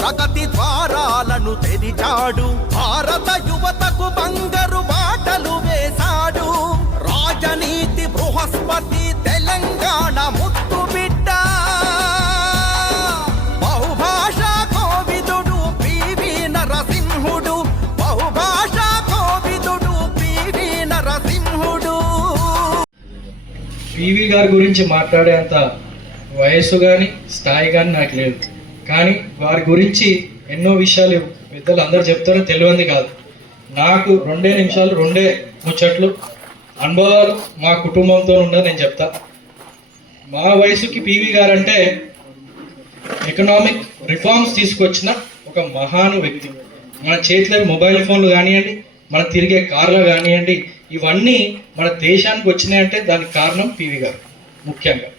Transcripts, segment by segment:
ప్రగతి ద్వారాలను తెరిచాడు. భారత యువతకు బంగారు బాటలు వేశాడు. రాజనీతి బృహస్పతి తెలంగాణ ముత్తు బిడ్డ. బహుభాషా కోవిదుడు పివి నరసింహుడు. బహుభాషా కోవిదుడు పివి నరసింహుడు. పివి గారి గురించి మాట్లాడేంత వయస్సు కానీ స్థాయి కానీ నాకు లేదు. కానీ వారి గురించి ఎన్నో విషయాలు పెద్దలు అందరూ చెప్తారో తెలియంది కాదు. నాకు రెండే నిమిషాలు రెండే ముచ్చట్లు అనుభవాలు మా కుటుంబంతో ఉన్నది నేను చెప్తా. మా వయసుకి పీవీ గారు అంటే ఎకనామిక్ రిఫార్మ్స్ తీసుకొచ్చిన ఒక మహాను వ్యక్తి. మన చేతిలో మొబైల్ ఫోన్లు కానివ్వండి మన తిరిగే కార్లు కానివ్వండి ఇవన్నీ మన దేశానికి వచ్చినాయంటే దానికి కారణం పీవీ గారు ముఖ్యంగా.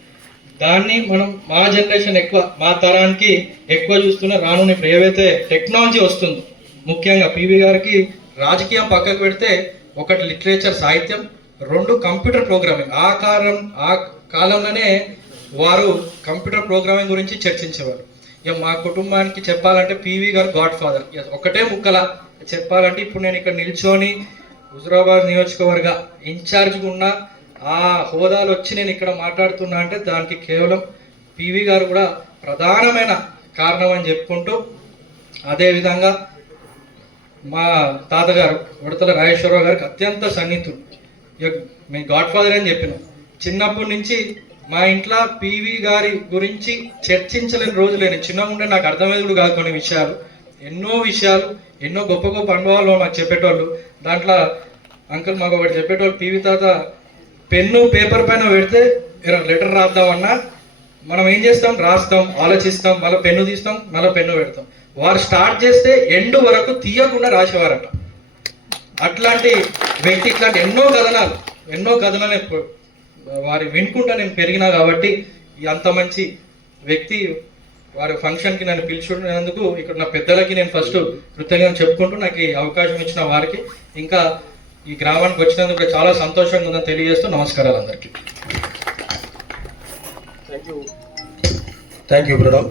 దాన్ని మనం మా జనరేషన్ ఎక్కువ మా తరానికి ఎక్కువ చూస్తున్న రానున్న ఇప్పుడు ఏవైతే టెక్నాలజీ వస్తుందో ముఖ్యంగా పివి గారికి రాజకీయం పక్కకు పెడితే ఒకటి లిటరేచర్ సాహిత్యం రెండు కంప్యూటర్ ప్రోగ్రామింగ్ ఆ కాలం ఆ కాలంలోనే వారు కంప్యూటర్ ప్రోగ్రామింగ్ గురించి చర్చించేవారు. ఇక మా కుటుంబానికి చెప్పాలంటే పివి గారు గాడ్ ఫాదర్ ఒకటే ముక్కల చెప్పాలంటే ఇప్పుడు నేను ఇక్కడ నిల్చొని హుజురాబాద్ నియోజకవర్గ ఇన్ఛార్జ్గా ఉన్న ఆ హోదాలు వచ్చి నేను ఇక్కడ మాట్లాడుతున్నా అంటే దానికి కేవలం పివి గారు కూడా ప్రధానమైన కారణం అని చెప్పుకుంటూ అదేవిధంగా మా తాతగారు ఉడతల రాజేశ్వరరావు గారికి అత్యంత సన్నిహితుడు. ఇక మీ గాడ్ ఫాదర్ అని చెప్పిన. చిన్నప్పటి నుంచి మా ఇంట్లో పివి గారి గురించి చర్చించలేని రోజు లేని చిన్నగా ఉండే నాకు అర్థమయ్యేది కాదు కొన్ని విషయాలు. ఎన్నో విషయాలు ఎన్నో గొప్ప గొప్ప అనుభవాలు మాకు చెప్పేటోళ్ళు. దాంట్లో అంకుల్ మాకు ఒకటి చెప్పేటోళ్ళు పివి తాత పెన్ను పేపర్ పైన పెడితే లెటర్ రాద్దామన్నా మనం ఏం చేస్తాం? రాస్తాం ఆలోచిస్తాం మళ్ళీ పెన్ను తీస్తాం మళ్ళీ పెన్ను పెడతాం. వారు స్టార్ట్ చేస్తే ఎండ్ వరకు తీయకుండా రాసేవారట. అట్లాంటి వ్యక్తి ఇట్లాంటి ఎన్నో కథనాలు ఎన్నో కథనాలు నేను వారి వినుకుంటా నేను పెరిగినా కాబట్టి అంత మంచి వ్యక్తి వారి ఫంక్షన్కి నన్ను పిలుచుకున్నందుకు ఇక్కడ నా పెద్దలకి నేను ఫస్ట్ కృతజ్ఞత చెప్పుకుంటూ నాకు అవకాశం ఇచ్చిన వారికి ఇంకా ఈ గ్రామానికి వచ్చినందుకు చాలా సంతోషంగా ఉందని తెలియజేస్తూ నమస్కారాలు అందరికీ. Thank you brother